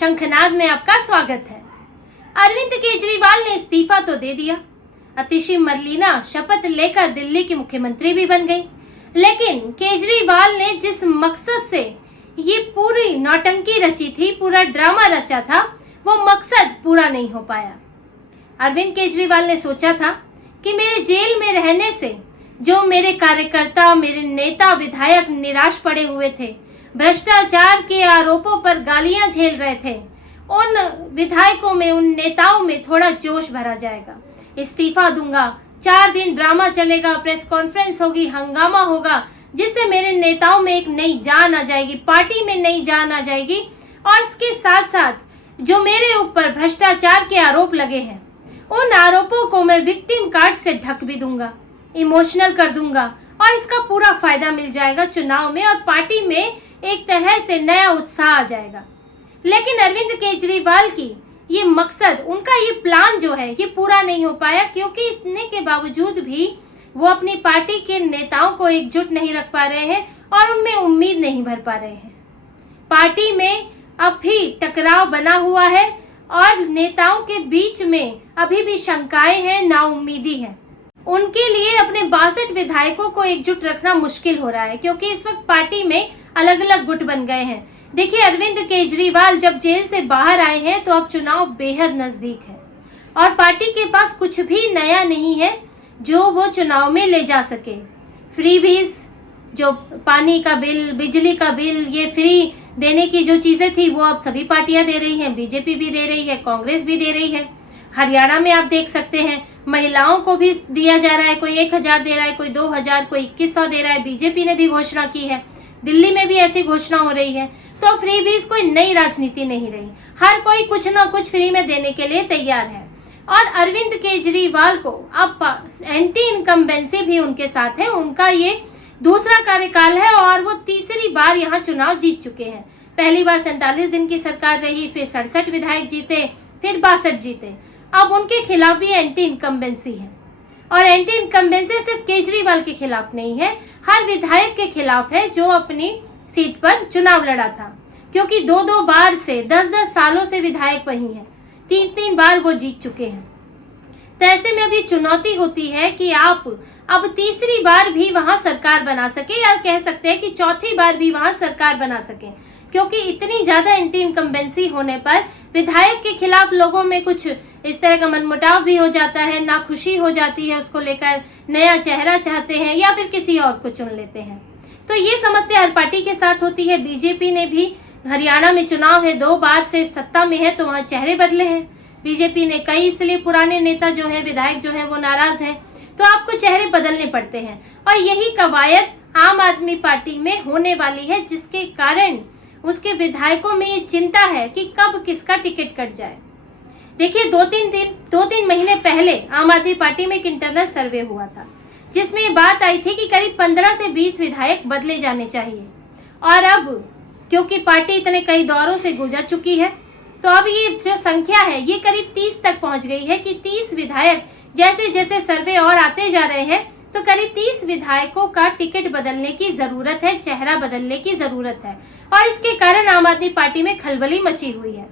शंखनाद में आपका स्वागत है। अरविंद केजरीवाल ने इस्तीफा तो दे दिया। अतिशी मरलीना शपथ लेकर दिल्ली की मुख्यमंत्री भी बन गई, लेकिन केजरीवाल ने जिस मकसद से ये पूरी नौटंकी रची थी, पूरा ड्रामा रचा था, वो मकसद पूरा नहीं हो पाया। अरविंद केजरीवाल ने सोचा था कि मेरे जेल में रहने से जो मेरे कार्यकर्ता, मेरे नेता, विधायक निराश पड़े हुए थे, भ्रष्टाचार के आरोपों पर गालियां झेल रहे थे, उन विधायकों में, उन नेताओं में थोड़ा जोश भरा जाएगा। इस्तीफा दूंगा, 4 दिन ड्रामा चलेगा, प्रेस कॉन्फ्रेंस होगी, हंगामा होगा, जिससे मेरे नेताओं में एक नई जान आ जाएगी, पार्टी में नई जान आ जाएगी। और इसके साथ साथ जो मेरे ऊपर भ्रष्टाचार के आरोप लगे हैं, उन आरोपों को मैं विक्टिम कार्ड से ढक भी दूंगा, इमोशनल कर दूंगा, और इसका पूरा फायदा मिल जाएगा चुनाव में, और पार्टी में एक तरह से नया उत्साह आ जाएगा। लेकिन अरविंद केजरीवाल की ये मकसद, उनका ये प्लान जो है, ये पूरा नहीं हो पाया, क्योंकि इतने के बावजूद भी वो अपनी पार्टी के नेताओं को एकजुट नहीं रख पा रहे हैं और उनमें उम्मीद नहीं भर पा रहे हैं। पार्टी में अब भी टकराव बना हुआ है और नेताओं के बीच में अभी भी शंकाएं हैं, नाउम्मीदी है। उनके लिए अपने 62 विधायकों को एकजुट रखना मुश्किल हो रहा है, क्योंकि इस वक्त पार्टी में अलग अलग गुट बन गए हैं। देखिए, अरविंद केजरीवाल जब जेल से बाहर आए हैं तो अब चुनाव बेहद नजदीक है और पार्टी के पास कुछ भी नया नहीं है जो वो चुनाव में ले जा सके। फ्रीबीज, जो पानी का बिल, बिजली का बिल, ये फ्री देने की जो चीजें थी, वो अब सभी पार्टियां दे रही हैं। बीजेपी भी दे रही है, कांग्रेस भी दे रही है। हरियाणा में आप देख सकते हैं, महिलाओं को भी दिया जा रहा है, कोई 1000 दे रहा है, कोई 2000, कोई 2100 दे रहा है। बीजेपी ने भी घोषणा की है, दिल्ली में भी ऐसी घोषणा हो रही है। तो फ्रीबीज कोई नई राजनीति नहीं रही, हर कोई कुछ ना कुछ फ्री में देने के लिए तैयार है। और अरविंद केजरीवाल को अब एंटी इनकम्बेंसी भी उनके साथ है। उनका ये दूसरा कार्यकाल है और वो तीसरी बार यहाँ चुनाव जीत चुके हैं। पहली बार 47 दिन की सरकार रही, फिर 67 विधायक जीते, फिर 62 जीते। अब उनके खिलाफ भी एंटी इनकम्बेंसी है, और एंटी इनकम्बेंसी सिर्फ केजरीवाल के खिलाफ नहीं है, हर विधायक के खिलाफ है जो अपनी सीट पर चुनाव लड़ा था। क्योंकि 2-2 बार से 10-10 सालों से विधायक वही है, 3-3 बार वो जीत चुके हैं। तो ऐसे में अभी चुनौती होती है कि आप अब तीसरी बार भी वहां सरकार बना सके, या कह सकते हैं कि चौथी बार भी वहां सरकार बना सके। क्योंकि इतनी ज्यादा एंटी इनकम्बेंसी होने पर विधायक के खिलाफ लोगों में कुछ इस तरह का मनमुटाव भी हो जाता है, नाखुशी हो जाती है, उसको लेकर नया चेहरा चाहते हैं या फिर किसी और को चुन लेते हैं। तो ये समस्या हर पार्टी के साथ होती है। बीजेपी ने भी, हरियाणा में चुनाव है, 2 बार से सत्ता में है, तो वहां चेहरे बदले हैं बीजेपी ने कई, इसलिए पुराने नेता जो है, विधायक जो है, वो नाराज हैं, तो आपको चेहरे बदलने पड़ते हैं। और यही कवायद आम आदमी पार्टी में होने वाली है, जिसके कारण उसके विधायकों में ये चिंता है कि कब किसका टिकट कट जाए। देखिए, 2-3 महीने पहले आम आदमी पार्टी में एक इंटरनल सर्वे हुआ था, जिसमें ये बात आई थी कि करीब 15 से 20 विधायक बदले जाने चाहिए। और अब क्योंकि पार्टी इतने कई दौरों से गुजर चुकी है, तो अब ये जो संख्या है ये करीब 30 तक पहुंच गई है कि 30 विधायक, जैसे जैसे सर्वे और आते जा रहे हैं, तो करीब 30 विधायकों का टिकट बदलने की जरूरत है, चेहरा बदलने की जरूरत है। और इसके कारण आम आदमी पार्टी में खलबली मची हुई है।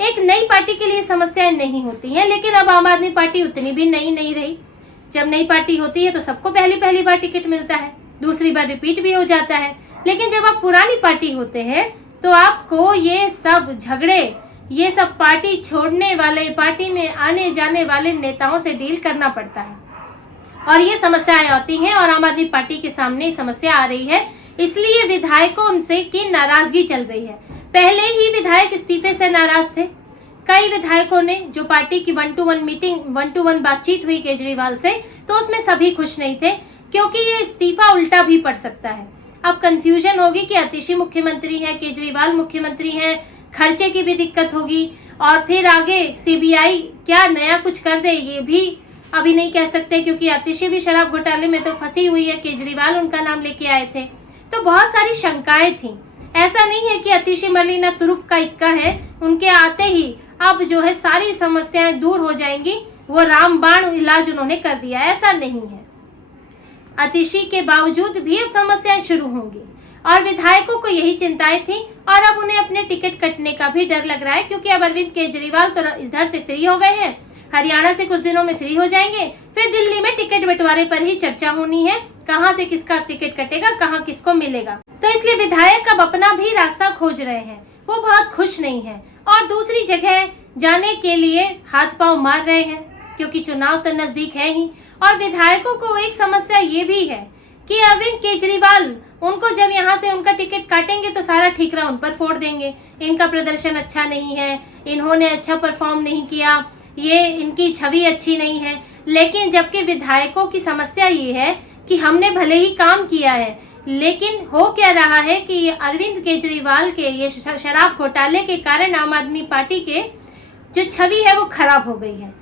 एक नई पार्टी के लिए समस्याएं नहीं होती हैं, लेकिन अब आम आदमी पार्टी उतनी भी नई नहीं रही। जब नई पार्टी होती है तो सबको पहली बार टिकट मिलता है, दूसरी बार रिपीट भी हो जाता है। लेकिन जब आप पुरानी पार्टी होते हैं तो आपको ये सब झगड़े, ये सब पार्टी छोड़ने वाले, पार्टी में आने जाने वाले नेताओं से डील करना पड़ता है, और ये समस्याएं आती हैं। और आम आदमी पार्टी के सामने समस्या आ रही है, इसलिए विधायकों उनसे की नाराजगी चल रही है। पहले ही विधायक इस्तीफे से नाराज थे। कई विधायकों ने, जो पार्टी की 1-to-1 मीटिंग, 1-to-1 बातचीत हुई केजरीवाल से, तो उसमें सभी खुश नहीं थे, क्योंकि ये इस्तीफा उल्टा भी पड़ सकता है। अब कंफ्यूजन होगी कि अतिशी मुख्यमंत्री है, केजरीवाल मुख्यमंत्री हैं, खर्चे की भी दिक्कत होगी, और फिर आगे सीबीआई क्या नया कुछ कर दे, ये भी अभी नहीं कह सकते, क्योंकि अतिशी भी शराब घोटाले में तो फंसी हुई है, केजरीवाल उनका नाम लेके आए थे। तो बहुत सारी शंकाएं थी। ऐसा नहीं है कि अतिशी मरलीना तुरुप का इक्का है, उनके आते ही अब जो है सारी समस्याएं दूर हो जाएंगी, वो रामबाण इलाज उन्होंने कर दिया, ऐसा नहीं है। अतिशी के बावजूद भी अब समस्याएं शुरू होंगी, और विधायकों को यही चिंताएं थी और अब उन्हें अपने टिकट कटने का भी डर लग रहा है, क्योंकि अब अरविंद केजरीवाल तो इधर से फ्री हो गए हैं, हरियाणा से कुछ दिनों में फ्री हो जाएंगे, फिर दिल्ली में टिकट बंटवारे पर ही चर्चा होनी है, कहां से किसका टिकट कटेगा, कहां किसको मिलेगा। तो इसलिए विधायक अब अपना भी रास्ता खोज रहे हैं, वो बहुत खुश नहीं है और दूसरी जगह जाने के लिए हाथ पांव मार रहे हैं, क्योंकि चुनाव तो नजदीक है ही। और विधायकों को एक समस्या ये भी है कि अरविंद केजरीवाल उनको जब यहाँ से उनका टिकट काटेंगे तो सारा ठीकरा उन पर फोड़ देंगे, इनका प्रदर्शन अच्छा नहीं है, इन्होंने अच्छा परफॉर्म नहीं किया, ये इनकी छवि अच्छी नहीं है। लेकिन जबकि विधायकों की समस्या ये है कि हमने भले ही काम किया है, लेकिन हो क्या रहा है कि अरविंद केजरीवाल के ये शराब घोटाले के कारण आम आदमी पार्टी के जो छवि है वो खराब हो गई है।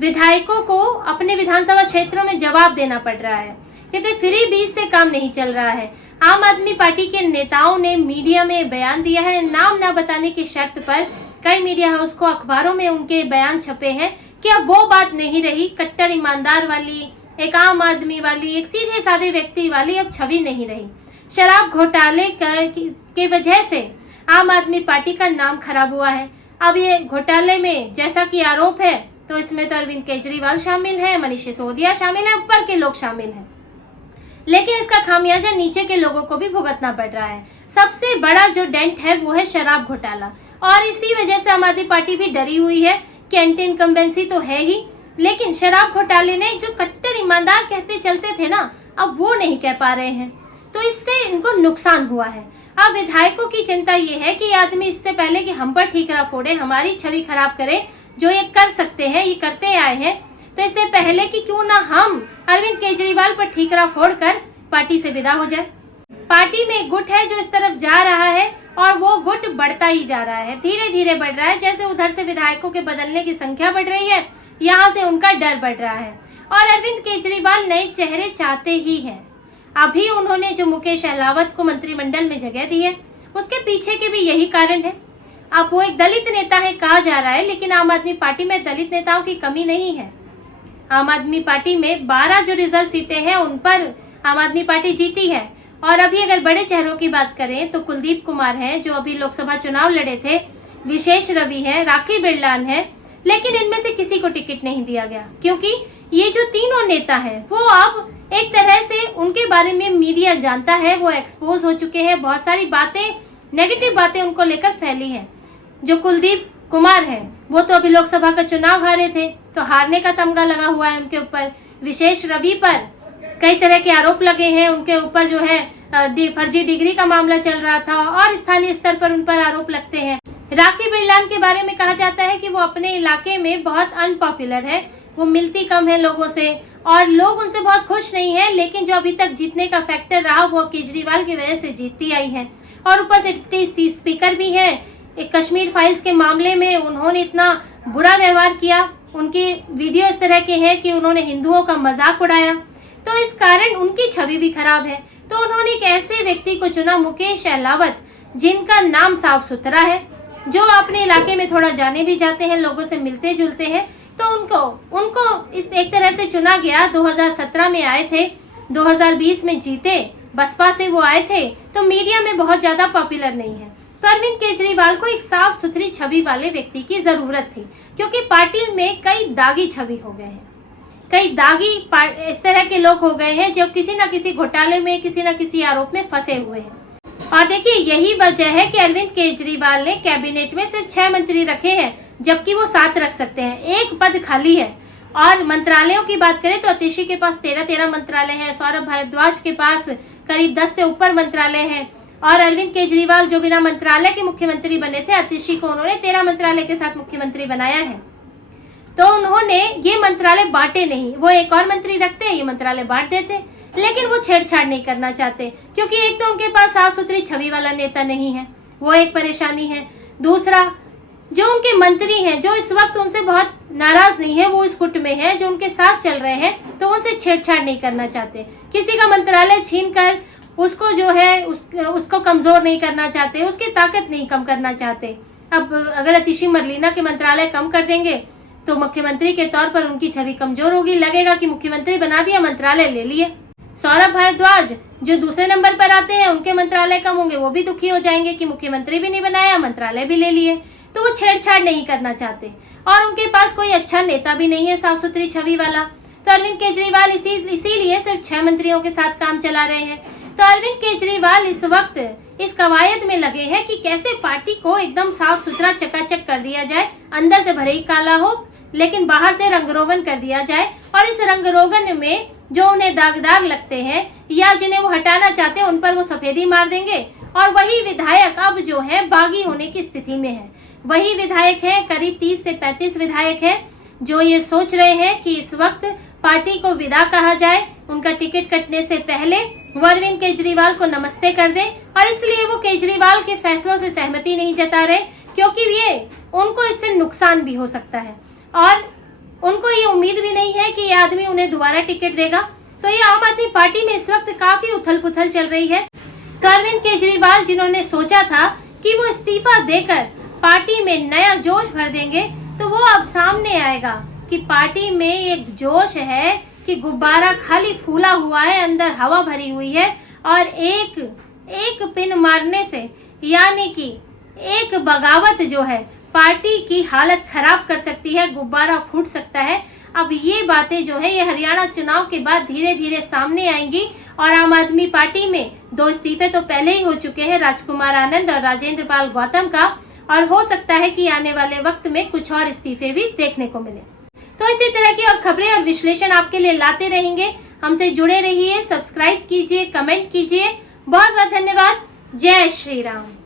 विधायकों को अपने विधानसभा क्षेत्रों में जवाब देना पड़ रहा है, कहते फ्री बीज से काम नहीं चल रहा है। आम आदमी पार्टी के नेताओं ने मीडिया में बयान दिया है, नाम न बताने की शर्त पर कई मीडिया हाउस को अखबारों में उनके बयान छपे हैं कि अब वो बात नहीं रही, कट्टर ईमानदार वाली, एक आम आदमी वाली, एक सीधे साधे व्यक्ति वाली अब छवि नहीं रही। शराब घोटाले के वजह से आम आदमी पार्टी का नाम खराब हुआ है। अब ये घोटाले में जैसा कि आरोप है तो इसमें तो अरविंद केजरीवाल शामिल है, मनीष सिसोदिया शामिल है, ऊपर के लोग शामिल हैं, लेकिन इसका खामियाजा नीचे के लोगों को भी भुगतना पड़ रहा है। सबसे बड़ा जो डेंट है वो है शराब घोटाला, और इसी वजह से आम आदमी पार्टी भी डरी हुई है कि एंटी इनकम्बेंसी तो है ही, लेकिन शराब घोटाले ने जो कट्टर ईमानदार कहते चलते थे ना, अब वो नहीं कह पा रहे हैं, तो इससे इनको नुकसान हुआ है। अब विधायकों की चिंता ये है कि आदमी इससे पहले कि हम पर ठीकरा फोड़े, हमारी छवि खराब करे, जो ये कर सकते हैं ये करते आए हैं, तो इससे पहले कि क्यों ना हम अरविंद केजरीवाल पर ठीकरा फोड़कर पार्टी से विदा हो जाए। पार्टी में एक गुट है जो इस तरफ जा रहा है और वो गुट बढ़ता ही जा रहा है, धीरे धीरे बढ़ रहा है। जैसे उधर से विधायकों के बदलने की संख्या बढ़ रही है, यहाँ से उनका डर बढ़ रहा है। और अरविंद केजरीवाल नए चेहरे चाहते ही हैं। अभी उन्होंने जो मुकेश अहलावत को मंत्रिमंडल में जगह दी है, उसके पीछे के भी यही कारण है। अब वो एक दलित नेता है कहा जा रहा है, लेकिन आम आदमी पार्टी में दलित नेताओं की कमी नहीं है। आम आदमी पार्टी में 12 जो रिजर्व सीटें हैं उन पर आम आदमी पार्टी जीती है। और अभी अगर बड़े चेहरों की बात करें तो कुलदीप कुमार हैं जो अभी लोकसभा चुनाव लड़े थे, विशेष रवि है, राखी बिरलान है, लेकिन इनमें से किसी को टिकट नहीं दिया गया, क्योंकि ये जो तीनों नेता हैं वो अब एक तरह से उनके बारे में मीडिया जानता है, वो एक्सपोज हो चुके हैं, बहुत सारी बातें, नेगेटिव बातें उनको लेकर फैली हैं। जो कुलदीप कुमार हैं वो तो अभी लोकसभा का चुनाव हारे थे, तो हारने का तमगा लगा हुआ है उनके ऊपर। विशेष रवि पर कई तरह के आरोप लगे हैं, उनके ऊपर जो है फर्जी डिग्री का मामला चल रहा था और स्थानीय स्तर पर उन पर आरोप लगते हैं। राखी बिरलान के बारे में कहा जाता है कि वो अपने इलाके में बहुत अनपॉपुलर है, वो मिलती कम है लोगों से और लोग उनसे बहुत खुश नहीं है, लेकिन जो अभी तक जीतने का फैक्टर रहा वो केजरीवाल की वजह से जीतती आई है। और ऊपर से डिप्टी स्पीकर भी है। एक कश्मीर फाइल्स के मामले में उन्होंने इतना बुरा व्यवहार किया, उनके वीडियो इस तरह के हैं कि उन्होंने हिंदुओं का मजाक उड़ाया, तो इस कारण उनकी छवि भी खराब है। तो उन्होंने एक ऐसे व्यक्ति को चुना, मुकेश अहलावत, जिनका नाम साफ सुथरा है, जो अपने इलाके में थोड़ा जाने भी जाते हैं, लोगों से मिलते जुलते हैं, तो उनको इस एक तरह से चुना गया। 2017 में आए थे, 2020 में जीते, बसपा से वो आए थे, तो मीडिया में बहुत ज्यादा पॉपुलर नहीं है। तो अरविंद केजरीवाल को एक साफ सुथरी छवि वाले व्यक्ति की जरूरत थी, क्योंकि पार्टी में कई दागी छवि हो गए हैं, कई दागी इस तरह के लोग हो गए हैं जो किसी न किसी घोटाले में, किसी न किसी आरोप में फंसे हुए हैं। और देखिए यही वजह है कि अरविंद केजरीवाल ने कैबिनेट में सिर्फ 6 मंत्री रखे हैं, जबकि वो 7 रख सकते हैं, एक पद खाली है। और मंत्रालयों की बात करें तो अतिशी के पास 13 मंत्रालय हैं, सौरभ भारद्वाज के पास करीब 10 से ऊपर मंत्रालय हैं, और अरविंद केजरीवाल जो बिना मंत्रालय के मुख्यमंत्री बने थे, अतिशी को उन्होंने 13 मंत्रालय के साथ मुख्यमंत्री बनाया है। तो उन्होंने ये मंत्रालय बांटे नहीं, वो एक और मंत्री रखते हैं, ये मंत्रालय बांट देते, लेकिन वो छेड़छाड़ नहीं करना चाहते, क्योंकि एक तो उनके पास साफ सुथरी छवि वाला नेता नहीं है, वो एक परेशानी है। दूसरा, जो उनके मंत्री हैं, जो इस वक्त उनसे बहुत नाराज नहीं है, वो इस गुट में है, जो उनके साथ चल रहे हैं, तो उनसे छेड़छाड़ नहीं करना चाहते, किसी का मंत्रालय छीन कर उसको जो है उसको कमजोर नहीं करना चाहते, उसकी ताकत नहीं कम करना चाहते। अब अगर अतिशी मरलीना के मंत्रालय कम कर देंगे तो मुख्यमंत्री के तौर पर उनकी छवि कमजोर होगी, लगेगा कि मुख्यमंत्री बना दिया, मंत्रालय ले लिए। सौरभ भारद्वाज जो दूसरे नंबर पर आते हैं, उनके मंत्रालय कम होंगे, वो भी दुखी हो जाएंगे कि मुख्यमंत्री भी नहीं बनाया, मंत्रालय भी ले लिए। तो वो छेड़छाड़ नहीं करना चाहते और उनके पास कोई अच्छा नेता भी नहीं है साफ सुथरी छवि वाला। तो अरविंद केजरीवाल इसीलिए सिर्फ 6 मंत्रियों के साथ काम चला रहे हैं। तो अरविंद केजरीवाल इस वक्त इस कवायद में लगे हैं कि कैसे पार्टी को एकदम साफ सुथरा चकाचक कर दिया जाए, अंदर से भले ही काला हो लेकिन बाहर से रंगरोगन कर दिया जाए, और इस रंगरोगन में जो उन्हें दागदार लगते हैं या जिन्हें वो हटाना चाहते हैं उन पर वो सफेदी मार देंगे। और वही विधायक अब जो है बागी होने की स्थिति में है। वही विधायक है, करीब 30 से 35 विधायक है जो ये सोच रहे हैं कि इस वक्त पार्टी को विदा कहा जाए, उनका टिकट कटने से पहले वो अरविंद केजरीवाल को नमस्ते कर दें। और इसलिए वो केजरीवाल के फैसलों से सहमति नहीं जता रहे, क्योंकि ये उनको इससे नुकसान भी हो सकता है और उनको ये उम्मीद भी नहीं है कि ये आदमी उन्हें दोबारा टिकट देगा। तो ये आम आदमी पार्टी में इस वक्त काफी उथल पुथल चल रही है। तो अरविंद केजरीवाल जिन्होंने सोचा था कि वो इस्तीफा देकर पार्टी में नया जोश भर देंगे, तो वो अब सामने आएगा कि पार्टी में एक जोश है कि गुब्बारा खाली फूला हुआ है, अंदर हवा भरी हुई है और एक पिन मारने से यानी कि एक बगावत जो है पार्टी की हालत खराब कर सकती है, गुब्बारा फूट सकता है। अब ये बातें जो है ये हरियाणा चुनाव के बाद धीरे धीरे सामने आएंगी और आम आदमी पार्टी में 2 इस्तीफे तो पहले ही हो चुके हैं, राजकुमार आनंद और राजेंद्र पाल गौतम का, और हो सकता है कि आने वाले वक्त में कुछ और इस्तीफे भी देखने को मिले। तो इसी तरह की और खबरें और विश्लेषण आपके लिए लाते रहेंगे। हमसे जुड़े रहिए, सब्सक्राइब कीजिए, कमेंट कीजिए। बहुत बहुत धन्यवाद। जय श्री राम।